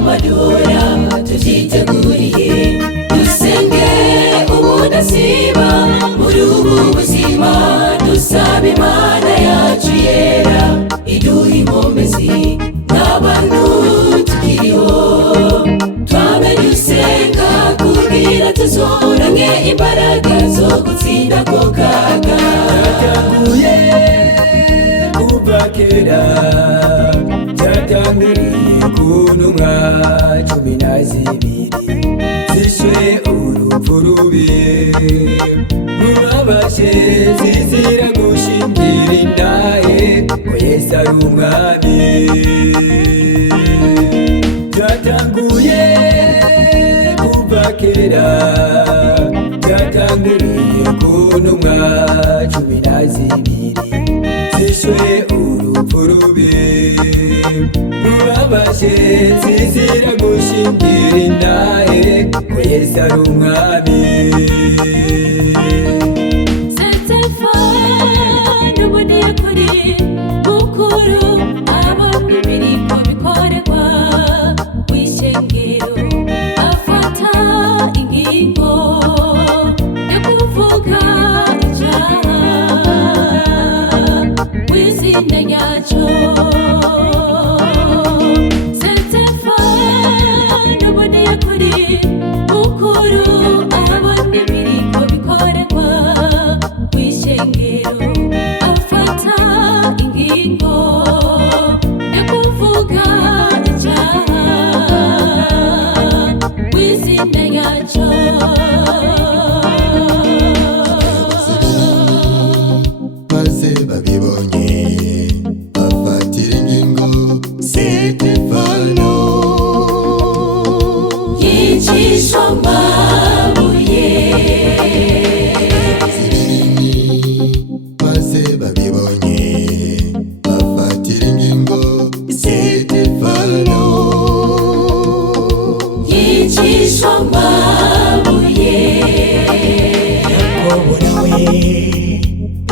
kw'amadora tuvyiteguriye dusenge ubudasiba muri ubu buzima dusaba Imana yacu yera iduha inkomezi n'abantu tukiriho twame dusenga kugira tuzorange imbaraga zo gutsinda ko kaga Yatanguye kuva kera byatangiriye ku ntumwa 12 zishe urupfu rubi rubabashe zizira gushingira intahe ko Yesu ari umwami byatanguye kuva kera byatangiriye ku ntumwa 12 zishe urupfu rubi rubabashe zizira gushingira intahe ko Yesu ari umwami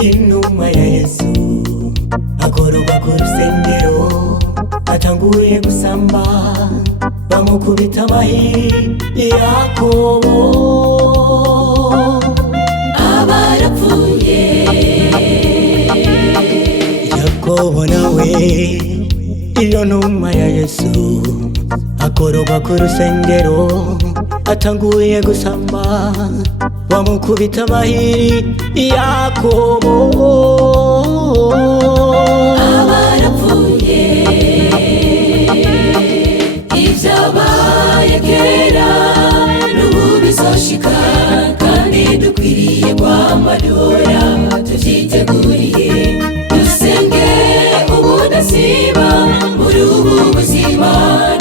Inuma ya Yesu agororwa ku rusengero atanguye gusamba bamukubita amahiri Yakobo abarapfuye Yakobo nawe iyo numa ya Yesu agororwa ku rusengero atanguye gusamba bamukubita amahiri Yakobo abarapfuye ivyabaye kera n'ubu bizoshika kandi dukwiriye kw'amadora tuvyiteguriye dusenge ubudasiba muri ubu buzima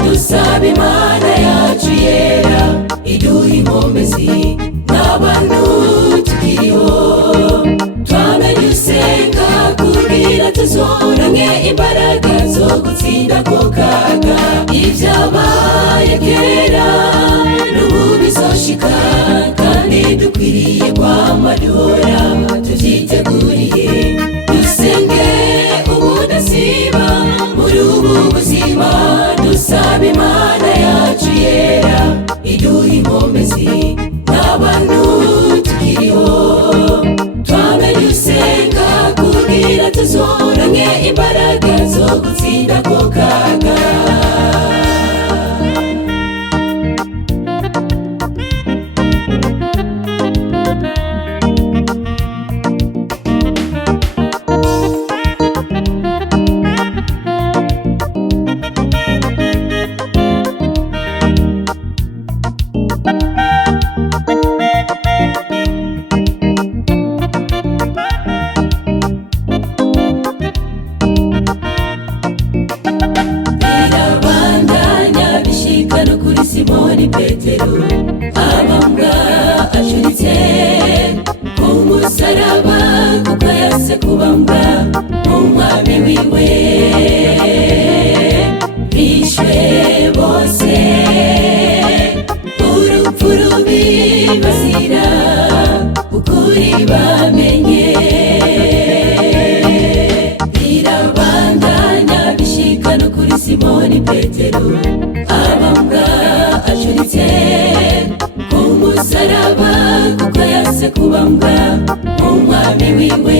dusaba Imana yacu yera iduha inkomezi n'abantu tukiriho twame dusenga kugira tuzorange imbaraga zo gutsinda ko kaga ivyabaye kera n'ubu bizoshika kandi dukwiriye kw'amadora tuvyiteguriye dusenge ubudasiba muri ubu buzima dusaba Imana yacu yera iduha inkomezi n'abantu tukiriho twame dusenga kugira tuzorange imbaraga zo gutsinda ko kaga Simoni Petero abambwa acuritse ku musaraba kuko yase kubambwa umwami wiwe bishwe bose urupfu rubi bazira ukuri bamenye birabandanya bishika no kuri Simoni Petero abambwa kubambwa umwami wiwe